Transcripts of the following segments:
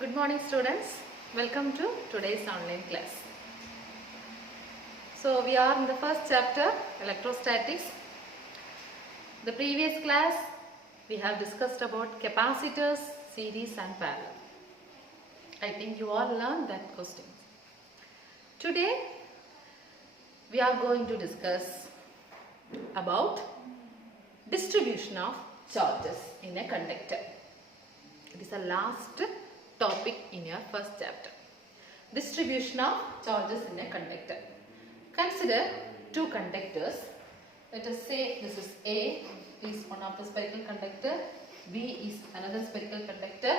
Good morning students, welcome to today's online class. So we are in the first chapter, electrostatics. The previous class we have discussed about capacitors, series and parallel. I think you all learned that question. Today we are going to discuss about distribution of charges in a conductor. It is the last topic in your first chapter. Distribution of charges in a conductor. Consider two conductors. Let us say this is A, is one of the spherical conductor, B is another spherical conductor.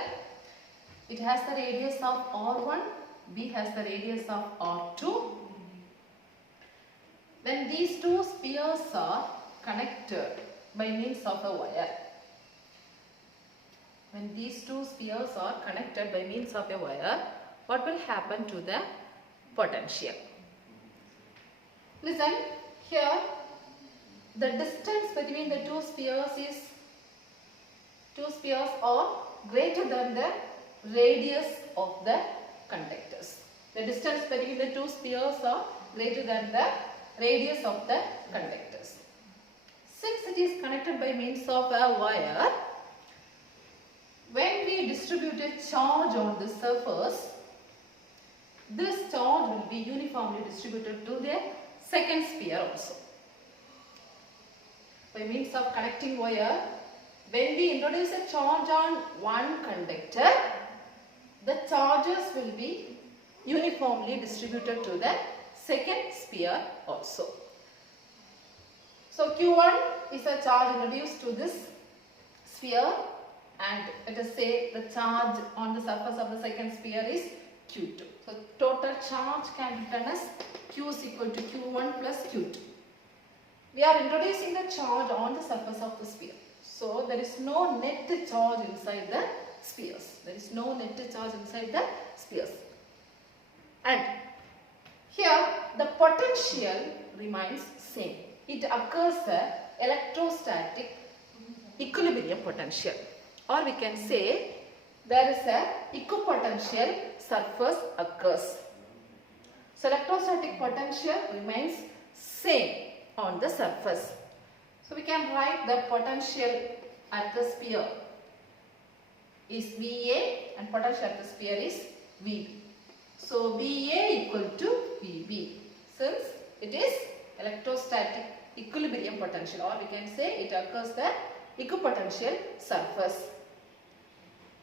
It has the radius of R1, B has the radius of R2. When these two spheres are connected by means of a wire, when these two spheres are connected by means of a wire, what will happen to the potential? Listen, here the distance between the two spheres are greater than the radius of the conductors. The distance between the two spheres are greater than the radius of the conductors. Since it is connected by means of a wire, when we distribute a charge on the surface, this charge will be uniformly distributed to the second sphere also. By means of connecting wire, when we introduce a charge on one conductor, the charges will be uniformly distributed to the second sphere also. So Q1 is a charge introduced to this sphere, and let us say the charge on the surface of the second sphere is Q2. So total charge can be written as Q is equal to Q1 plus Q2. We are introducing the charge on the surface of the sphere. So there is no net charge inside the spheres. There is no net charge inside the spheres. And here the potential remains same. It occurs the electrostatic equilibrium potential. Or we can say there is a equipotential surface occurs. So electrostatic potential remains same on the surface. So we can write the potential at the sphere is VA and potential at the sphere is VB. So VA equal to VB, since it is electrostatic equilibrium potential, or we can say it occurs the equipotential surface.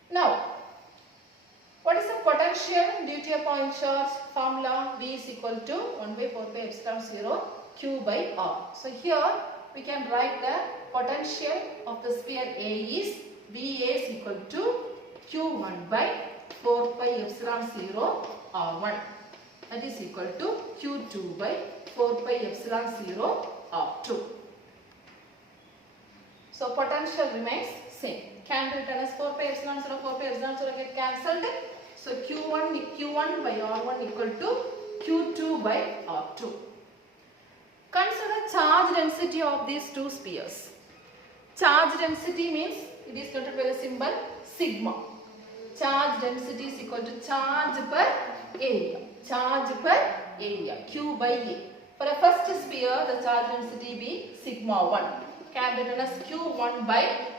Now, what is the potential due to a point charge? Formula V is equal to 1 by 4 pi epsilon 0 Q by R. So here we can write the potential of the sphere A is VA is equal to Q1 by 4 pi epsilon 0 R1. That is equal to Q2 by 4 pi epsilon 0 R2. So potential remains same. Can be written as 4 pi epsilon 0, 4 pi epsilon 0 get cancelled. So Q1 by R1 equal to Q2 by R2. Consider charge density of these two spheres. Charge density means it is denoted by the symbol sigma. Charge density is equal to charge per area. Charge per area, Q by A. For a first sphere, the charge density be sigma 1. Can be written as Q1 by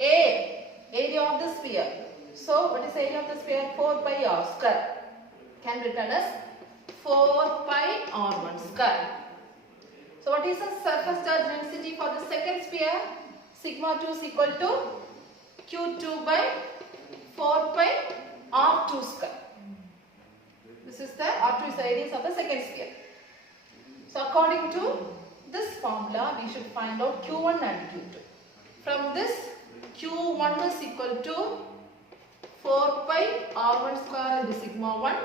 A, area of the sphere. So what is the area of the sphere? 4 pi R square. Can be written as 4 pi R1 square. So what is the surface charge density for the second sphere? Sigma 2 is equal to Q2 by 4 pi R2 square. This is the R2 is the radius of the second sphere. So according to this formula, we should find out Q1 and Q2. From this, Q1 is equal to 4 pi R1 square into sigma 1.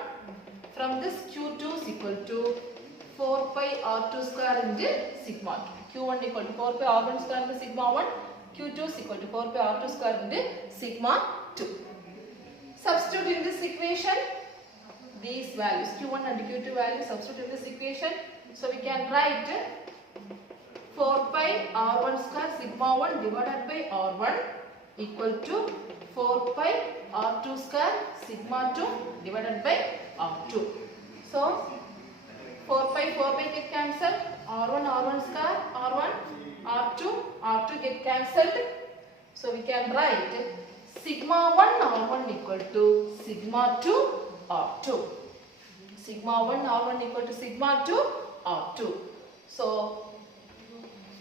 From this, Q2 is equal to 4 pi R2 square into sigma 2. Q1 equal to 4 pi R1 square into sigma 1. Q2 is equal to 4 pi R2 square into sigma 2. Substitute in this equation these values, Q1 and Q2 values, substitute in this equation. So we can write 4 pi R1 square sigma 1 divided by R1 equal to 4 pi R2 R2 square sigma 2 divided by R2. So 4 pi get cancelled. R1 square R1 R2 get cancelled. So we can write sigma 1 R1 equal to sigma 2 R2. Sigma 1 R1 equal to sigma 2 R2. So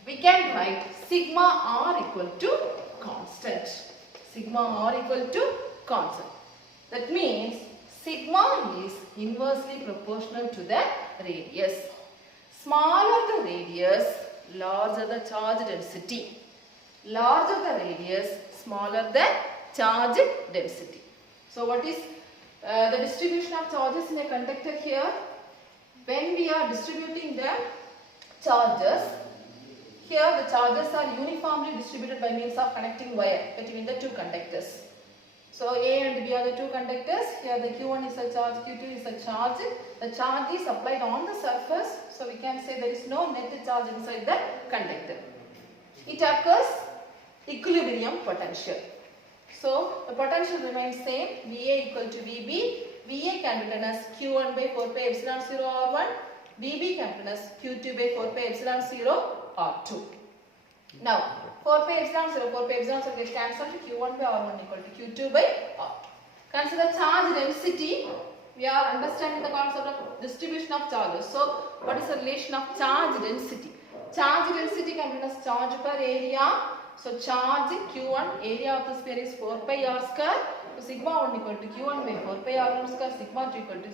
we can write sigma R equal to constant. Sigma R equal to constant. That means sigma is inversely proportional to the radius. Smaller the radius, larger the charge density. Larger the radius, smaller the charge density. So what is the distribution of charges in a conductor here? When we are distributing the charges, here the charges are uniformly distributed by means of connecting wire between the two conductors. So A and B are the two conductors. Here the Q1 is a charge, Q2 is a charge. The charge is applied on the surface. So we can say there is no net charge inside the conductor. It occurs equilibrium potential. So the potential remains same. VA equal to VB. VA can be written as Q1 by 4 pi epsilon 0 R1. VB can be written as Q2 by 4 pi epsilon 0 R2. Now 4 pi epsilon 0 gets cancelled. Q1 by R1 equal to Q2 by R2. Consider charge density. We are understanding the concept of distribution of charges. So what is the relation of charge density? Charge density can be written as charge per area. So charge Q1, area of the sphere is 4 pi R square. So sigma 1 equal to Q1 by 4 pi R1 square. Sigma 2 equal to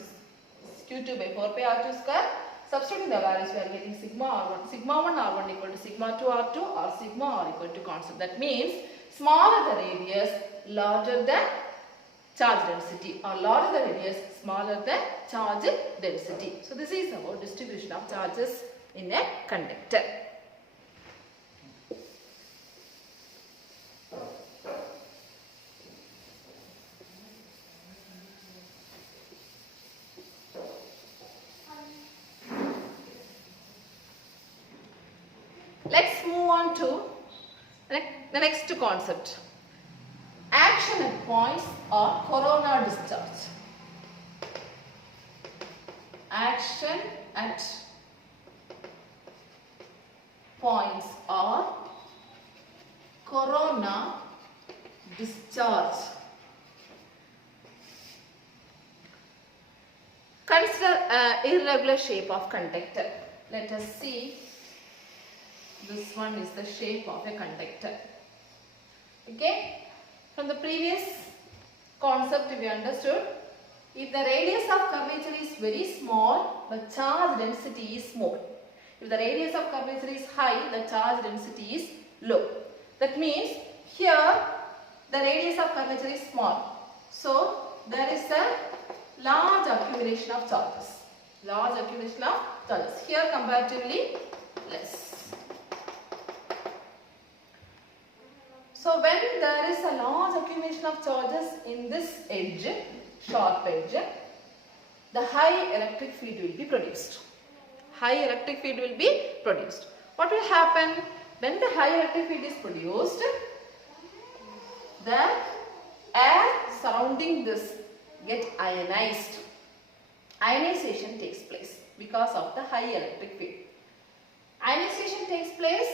Q2 by 4 pi R2 square. Substituting the values, we are getting sigma R1. Sigma 1 R1 equal to sigma 2 R2 or sigma R equal to constant. That means smaller the radius, larger the charge density, or larger the radius, smaller the charge density. So this is about distribution of charges in a conductor. Let's move on to the next concept. Action at points or corona discharge. Action at points or corona discharge. Consider irregular shape of conductor. Let us see. This one is the shape of a conductor. Okay. From the previous concept we understood, if the radius of curvature is very small, the charge density is small. If the radius of curvature is high, the charge density is low. That means here the radius of curvature is small. So there is a large accumulation of charges. Large accumulation of charges. Here comparatively less. So when there is a large accumulation of charges in this edge, sharp edge, the high electric field will be produced. High electric field will be produced. What will happen when the high electric field is produced? The air surrounding this get ionized. Ionization takes place because of the high electric field. Ionization takes place.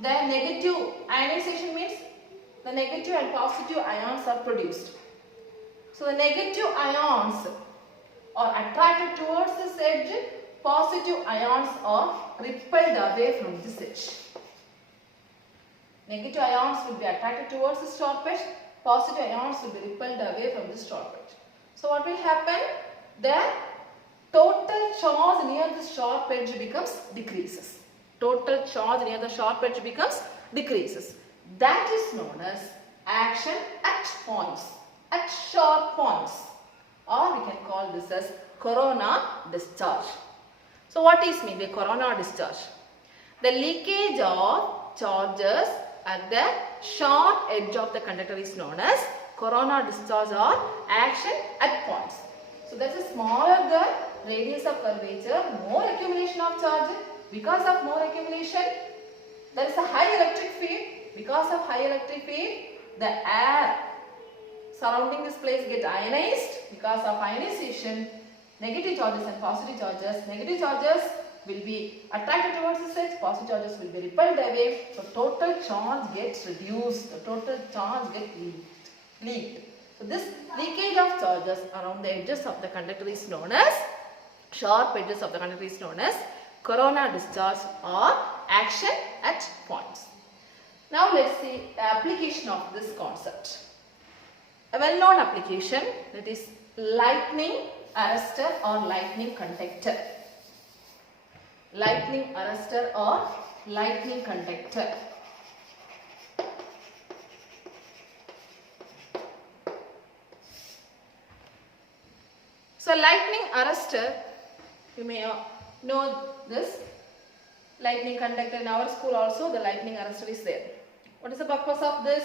The negative ionization means the negative and positive ions are produced. So the negative ions are attracted towards this edge, positive ions are repelled away from this edge. Negative ions will be attracted towards the sharp edge, positive ions will be repelled away from this sharp edge. So what will happen? The total charge near the sharp edge decreases. Total charge near the sharp edge decreases. That is known as action at points, at sharp points, or we can call this as corona discharge. So what is mean by corona discharge? The leakage of charges at the sharp edge of the conductor is known as corona discharge or action at points. So that is smaller the radius of curvature, more accumulation of charge. Because of more accumulation, there is a high electric field. Because of high electric field, the air surrounding this place get ionized. Because of ionization, negative charges and positive charges, negative charges will be attracted towards this edge, positive charges will be repelled away. So total charge gets reduced, the total charge gets leaked. So this leakage of charges around the edges of the conductor is known as, sharp edges of the conductor is known as corona discharge or action at points. Now let's see the application of this concept. A well-known application, that is lightning arrestor or lightning conductor. Lightning arrestor or lightning conductor. So lightning arrestor, you may know this. Lightning conductor, in our school also the lightning arrestor is there. What is the purpose of this?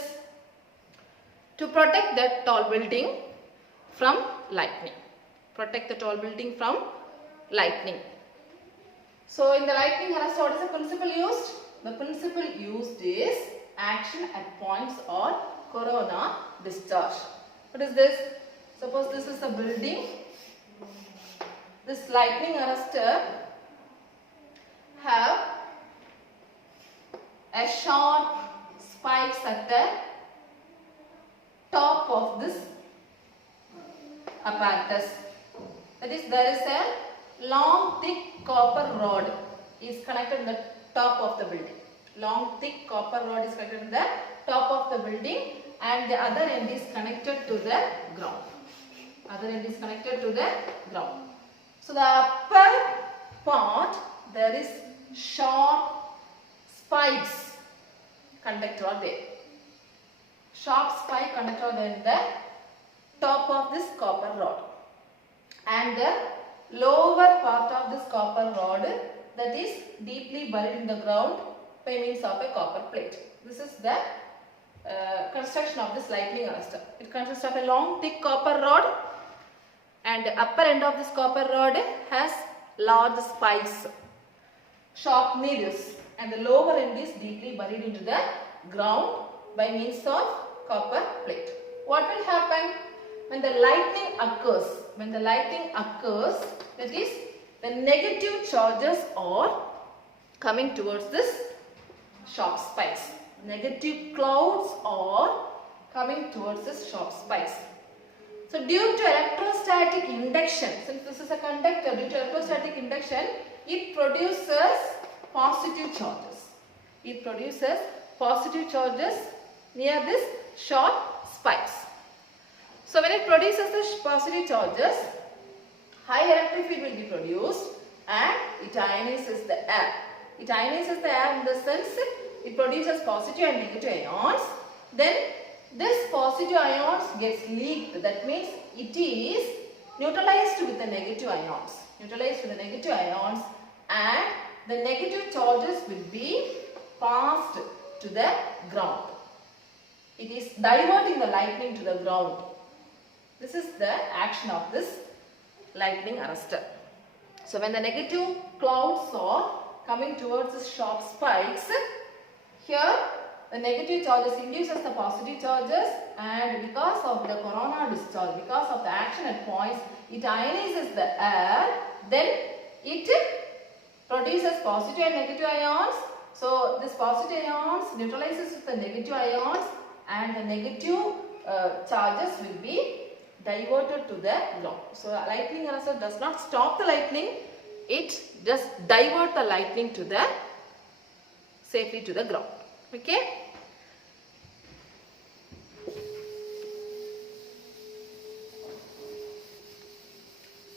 To protect the tall building from lightning. Protect the tall building from lightning. So in the lightning arrestor, what is the principle used? The principle used is action at points or corona discharge. What is this? Suppose this is a building. This lightning arrestor have a sharp spikes at the top of this apparatus. That is, there is a long thick copper rod is connected in the top of the building. Long thick copper rod is connected in the top of the building and the other end is connected to the ground. Other end is connected to the ground. So the upper part there is sharp spikes conductor are there. Sharp spike conductor there in the top of this copper rod. And the lower part of this copper rod that is deeply buried in the ground by means of a copper plate. This is the construction of this lightning arrestor. It consists of a long thick copper rod and the upper end of this copper rod has large spikes, sharp needles, and the lower end is deeply buried into the ground by means of copper plate. What will happen when the lightning occurs? When the lightning occurs, that is, the negative charges are coming towards this sharp spikes. Negative clouds are coming towards this sharp spikes. So due to electrostatic induction, since this is a conductor, due to electrostatic induction, it produces positive charges. It produces positive charges near this sharp spikes. So when it produces the positive charges, high electric field will be produced and it ionizes the air. It ionizes the air in the sense it produces positive and negative ions. Then this positive ions gets leaked. That means it is neutralized with the negative ions. Neutralized with the negative ions and the negative charges will be passed to the ground. It is diverting the lightning to the ground. This is the action of this lightning arrestor. So when the negative clouds are coming towards the sharp spikes, here the negative charges induces the positive charges and because of the corona discharge, because of the action at points, it ionizes the air, then it produces positive and negative ions. So this positive ions neutralizes with the negative ions and the negative charges will be diverted to the ground. So lightning arrestor does not stop the lightning, it just divert the lightning to the safely to the ground. Okay.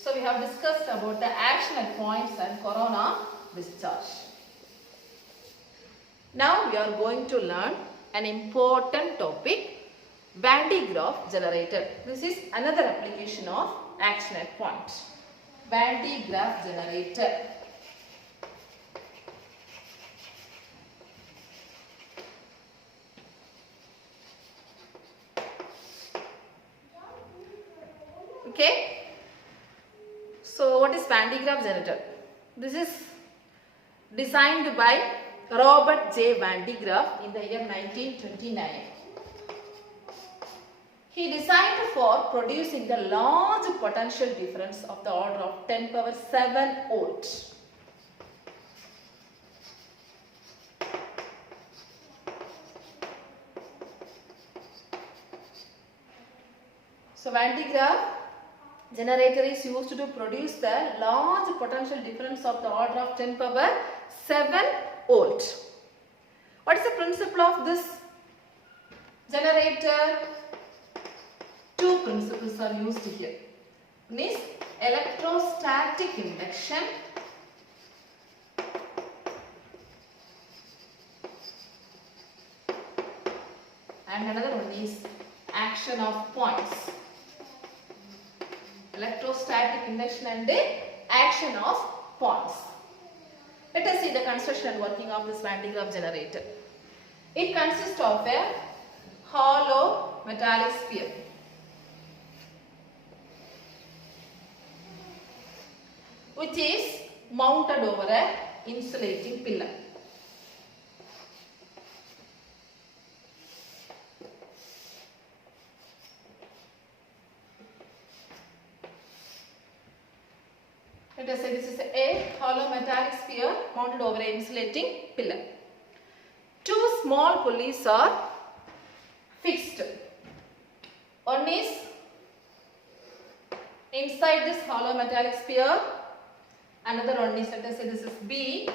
So we have discussed about the action at points and corona discharge. Now we are going to learn an important topic, Van de Graaff generator. This is another application of action at point. Van de Graaff generator. Okay. So what is Van de Graaff generator? This is designed by Robert J. Van de Graaff in the year 1929. He designed for producing the large potential difference of the order of 10 power 7 volt. So Van de Graaff generator is used to produce the large potential difference of the order of 10 power 7 volt. What is the principle of this generator? Two principles are used here. One is electrostatic induction and another one is action of points. Electrostatic induction and the action of points. Let us see the construction and working of this Van de Graaff generator. It consists of a hollow metallic sphere which is mounted over a insulating pillar. Let us say this is a hollow metallic sphere mounted over an insulating pillar. Two small pulleys are fixed. One is inside this hollow metallic sphere. Another one is, let us say this is B.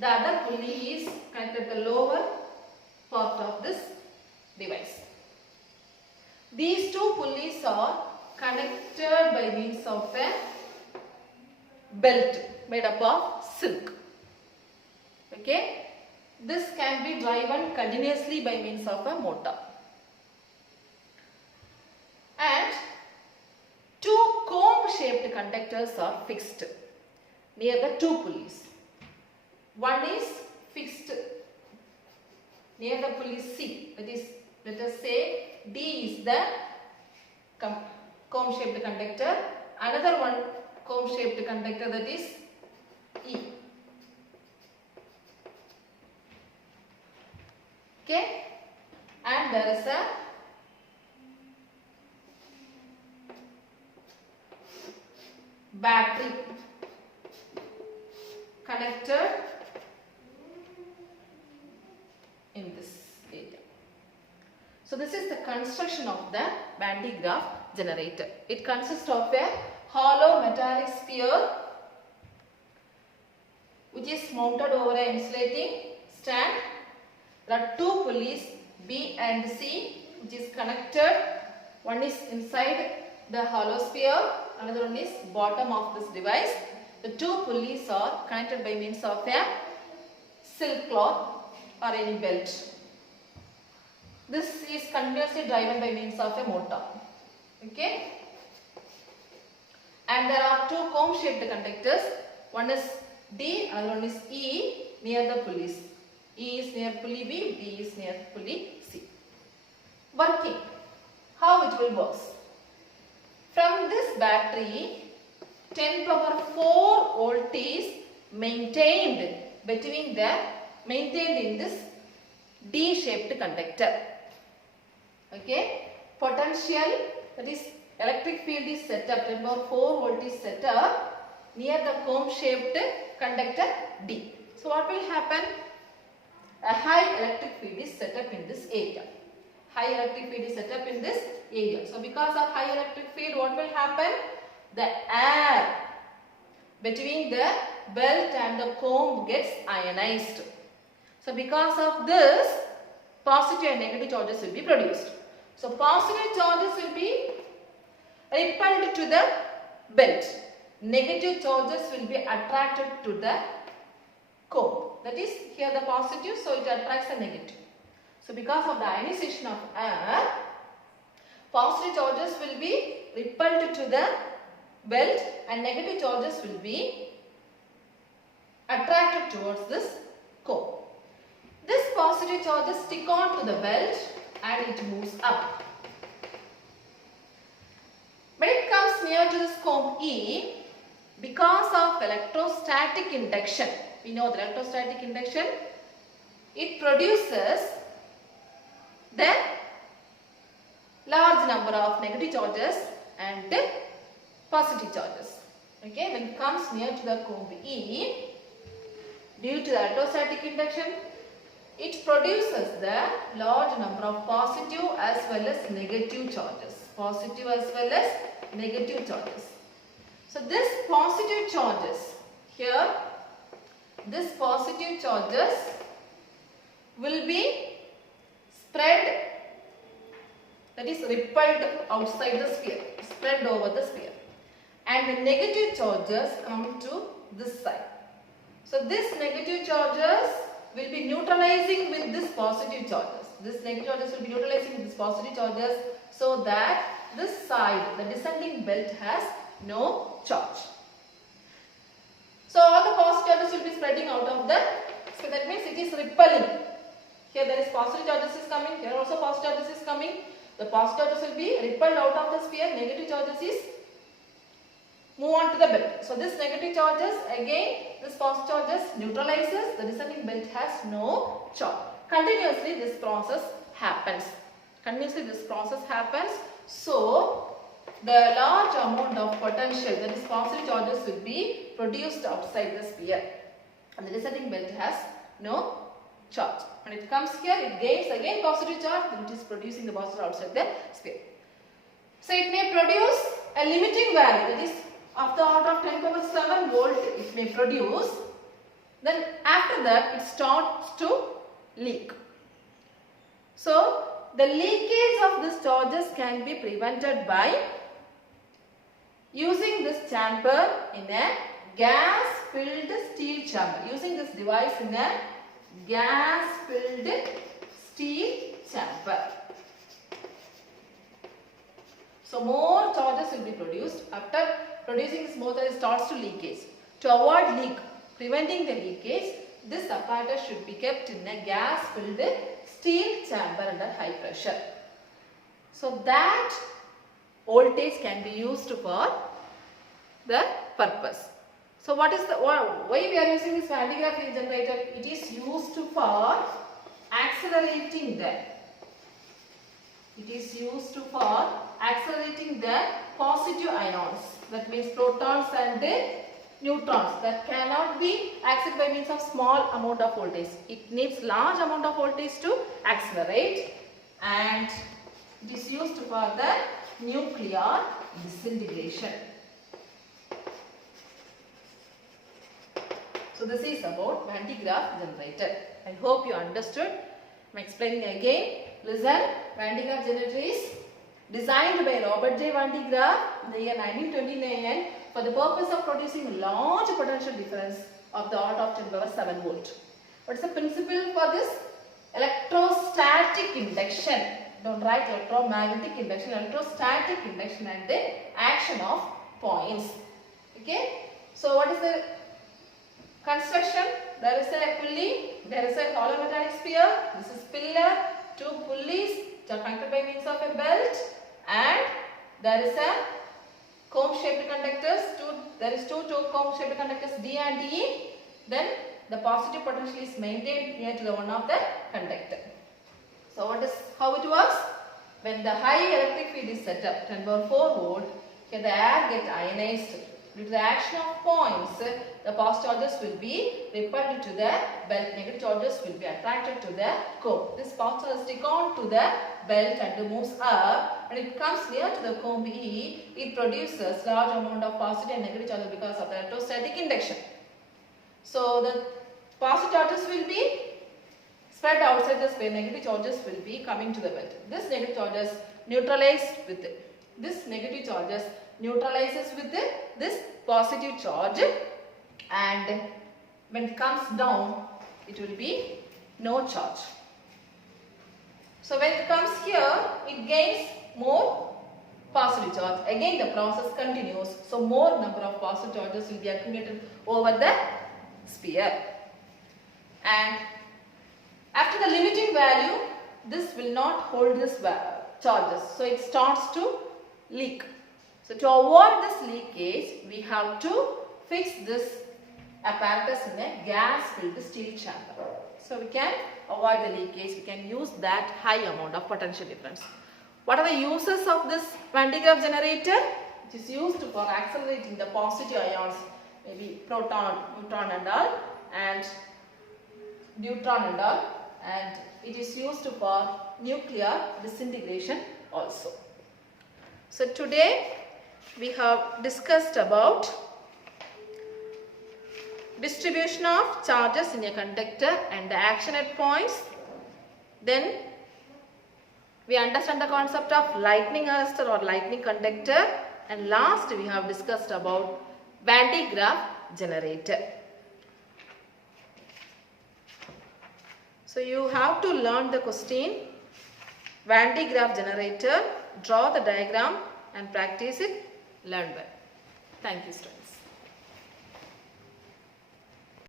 The other pulley is connected to the lower part of this device. These two pulleys are connected by means of a belt made up of silk. Okay. This can be driven continuously by means of a motor. And two comb shaped conductors are fixed near the two pulleys. One is fixed near the pulley C, that is, let us say D is the comb shaped conductor. Another one comb shaped conductor, that is E. Okay, and there is a battery connected in this area. So this is the construction of the Van de Graaff generator. It consists of a hollow metallic sphere which is mounted over an insulating stand. There are two pulleys B and C which is connected. One is inside the hollow sphere, another one is bottom of this device. The two pulleys are connected by means of a silk cloth or any belt. This is continuously driven by means of a motor. Okay. And there are two comb shaped conductors. One is D, another one is E near the pulleys. E is near pulley B, D is near pulley C. Working. How it will work? From this battery, 10 power 4 volt is maintained in this D-shaped conductor. Okay. Potential, that is electric field is set up, 10 power 4 volt is set up near the comb-shaped conductor D. So what will happen? A high electric field is set up in this area. High electric field is set up in this area. So because of high electric field, what will happen? The air between the belt and the comb gets ionized. So because of this, positive and negative charges will be produced. So positive charges will be repelled to the belt. Negative charges will be attracted to the comb. That is, here the positive, so it attracts the negative. So because of the ionization of air, positive charges will be repelled to the belt and negative charges will be attracted towards this comb. This positive charges stick on to the belt and it moves up. When it comes near to this comb E, because of electrostatic induction, we know the electrostatic induction, it produces the large number of negative charges and positive charges. Okay, when it comes near to the comb E, due to the electrostatic induction, it produces the large number of positive as well as negative charges. Positive as well as negative charges. So this positive charges, here this positive charges will be spread, that is repelled outside the sphere, spread over the sphere. And the negative charges come to this side. So this negative charges will be neutralizing with this positive charges. This negative charges will be neutralizing with this positive charges, so that this side, the descending belt, has no charge. So all the positive charges will be spreading out of the, so that means it is repelling. Here there is positive charges is coming, here also positive charges is coming. The positive charges will be repelled out of the sphere, negative charges is move on to the belt. So this negative charges, again this positive charges neutralizes, the descending belt has no charge. Continuously this process happens. Continuously this process happens. So the large amount of potential, that is positive charges, will be produced outside the sphere, and the descending belt has no charge. When it comes here, it gains again positive charge, then it is producing the positive outside the sphere. So it may produce a limiting value, that is of the order of 10 power 7 volt it may produce. Then after that it starts to leak. So the leakage of these charges can be prevented by using this chamber in a gas filled steel chamber. Using this device in a gas filled steel chamber. So more charges will be produced. After producing this, more charges starts to leakage. To avoid leak, preventing the leakage, this apparatus should be kept in a gas filled steel chamber under high pressure. So that voltage can be used for the purpose. So what is the, why we are using this Van de Graaff field generator? It is used for accelerating the, it is used for accelerating the positive ions, that means protons and neutrons, that cannot be accelerated by means of small amount of voltage. It needs large amount of voltage to accelerate, and it is used for the nuclear disintegration. So this is about Van de Graaff generator. I hope you understood. I am explaining again. Listen, Van de Graaff generator is designed by Robert J. Van de Graaff in the year 1929 for the purpose of producing large potential difference of the order of 10 power 7 volt. What is the principle for this? Electrostatic induction. Don't write electromagnetic induction, electrostatic induction, and the action of points. Okay. So what is the construction? There is a pulley, there is a hollow metallic sphere, this is pillar, two pulleys which are connected by means of a belt, and there is a comb shaped conductors, there is two comb shaped conductors D and E. Then the positive potential is maintained near to the one of the conductor. So what is, how it works? When the high electric field is set up 10 power 4 volt, here the air gets ionized. Due to the action of points, the positive charges will be repelled to the belt, negative charges will be attracted to the comb. This positive charge stick on to the belt and moves up. When it comes near to the comb E, it produces large amount of positive and negative charges because of the electrostatic induction. So the positive charges will be spread outside the sphere, negative charges will be coming to the belt. This negative charges neutralized with it. This negative charges neutralizes with this positive charge, and when it comes down it will be no charge. So when it comes here, it gains more positive charge. Again the process continues. So more number of positive charges will be accumulated over the sphere, and after the limiting value this will not hold this charges. So it starts to leak. So to avoid this leakage, we have to fix this apparatus in a gas filled steel chamber. So we can avoid the leakage, we can use that high amount of potential difference. What are the uses of this Van de Graaff generator? It is used for accelerating the positive ions, maybe proton, neutron and all, and neutron and all, and it is used for nuclear disintegration also. So today we have discussed about distribution of charges in a conductor and the action at points. Then we understand the concept of lightning arrestor or lightning conductor, and last we have discussed about Van de Graaff generator. So you have to learn the question Van de Graaff generator, draw the diagram and practice it, learn well. Thank you, students.